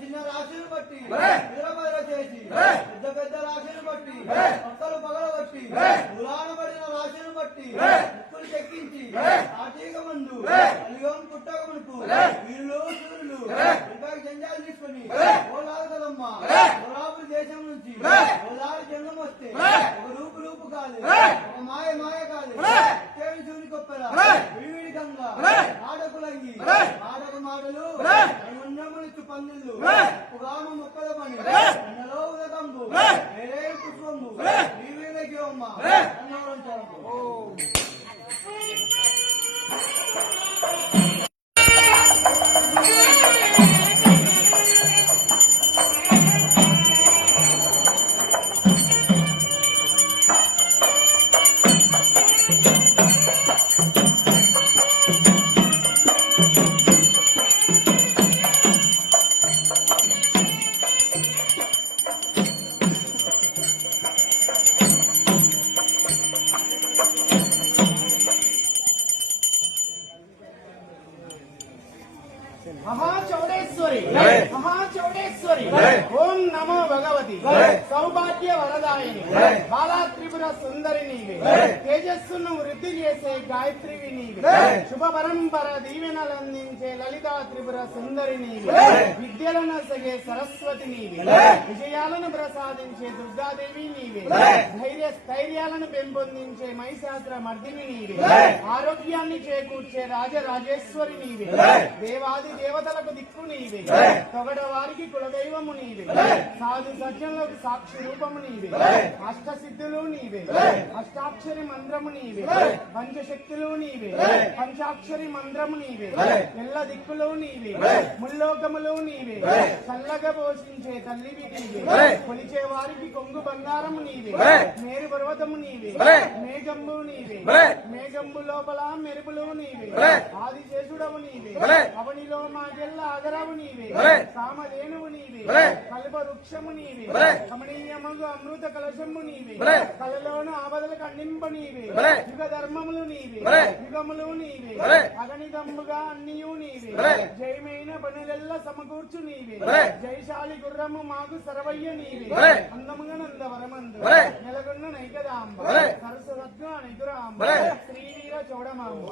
చిన్న రాశులు బట్టి చేసి పెద్ద పెద్ద రాశులు బట్టి పక్కలు పగలబట్టి పురాణపడిన రాశులు బట్టి ముక్కులు చెక్కించి ఆర్థిక మందు కలిగం పుట్టక మునుపు వీళ్ళు సూర్యులు రూపాయలు జంజాలు తీసుకుని ఓలాలు కదమ్మా ఓలాపుల దేశం నుంచి ఓలాలు జన్మం వస్తే ఒక రూపు రూపు కాదు ఒక మాయ మాయ కాదు కేవి సూర్యుని కొప్పెల విడివిడి గంగా ఆడకులంగి ఆడక మాటలు అన్యమునిచ్చు పందిళ్ళు పురాణ మొక్కల పని అన్నలో ఉదకంబు వేరే పుష్పంబు నీవేనకి అమ్మ అన్నవరం महाचौडेश्वरी महाचौडेश्वरी ओम नमो भगवती सौभाग्य वरदायिनी बाला त्रिपुर सुंदरी नीवे तेजस्సును వృద్ధి చేసే గాయత్రివి నీవే శుభ పరంపర దీవెనలందించే లలితా త్రిపుర సుందరి నీవే విద్యలను సగే సరస్వతి నీవే విజయాలను ప్రసాదించే దుర్గాదేవి నీవే ధైర్యాలను పెంపొందించే మహిషాసుర మర్దిని నీవే ఆరోగ్యాన్ని చేకూర్చే రాజరాజేశ్వరి నీవే దేవాది దేవతలకు దిక్కు నీవే తొగడ వారికి కులదైవము నీవే సాధు సజ్జనులకు సాక్షి రూపము నీవే అష్టసిద్ధులు నీవే అష్టాక్షరి మంత్రము నీవే పంచశక్తులు నీవే పంచాక్షరి మంత్రము నీవే ఎల్ల దిక్కులు నీవే ముల్లోకములు నీవే చల్లగా పోషించే తల్లివి నీవే కొలిచే వారికి కొంగు బంగారము నీవే మేరు పర్వతము నీవే మేఘంబు నీవే మేఘంబు లోపల మెరుపులు నీవే ఆది చేసుడవు నీవే అవనిలో మాకెల్ల ఆగరావు నీవే సామధేనువు నీవే కల్ప వృక్షము నీవే కమనీయముగు అమృత కలశము నీవే కలలోను ఆపదలకు అందింప నీవే యుగ ధర్మములు నీవే యుగములు నీవే అగణితంబుగా అన్నియు నీవే జయమైన పనులెల్ల సమకూర్చు నీవే జయశాలి గుర్రము మాకు సర్వయ్య నీవే అందముగా నందవరమందు నెలగొన్న నైకదాంబ సరస్వత్వ నైకురాంబ శ్రీవీర చౌడమాంబ